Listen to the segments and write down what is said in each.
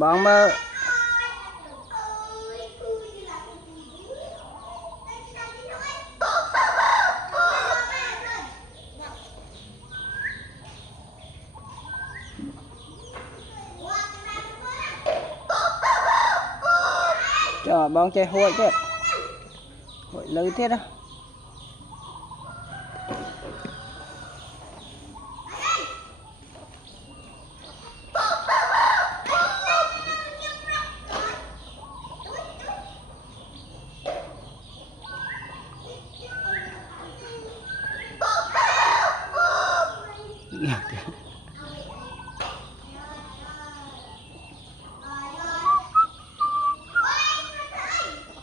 bóng mơ cho bóng chơi hội tiếp hội lớn thiết đó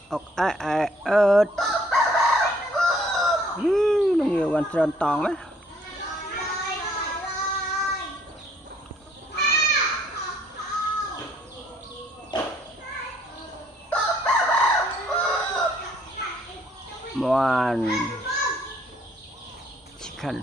ốc ai ai ớt nó nhiều con tròn tòng á One chicken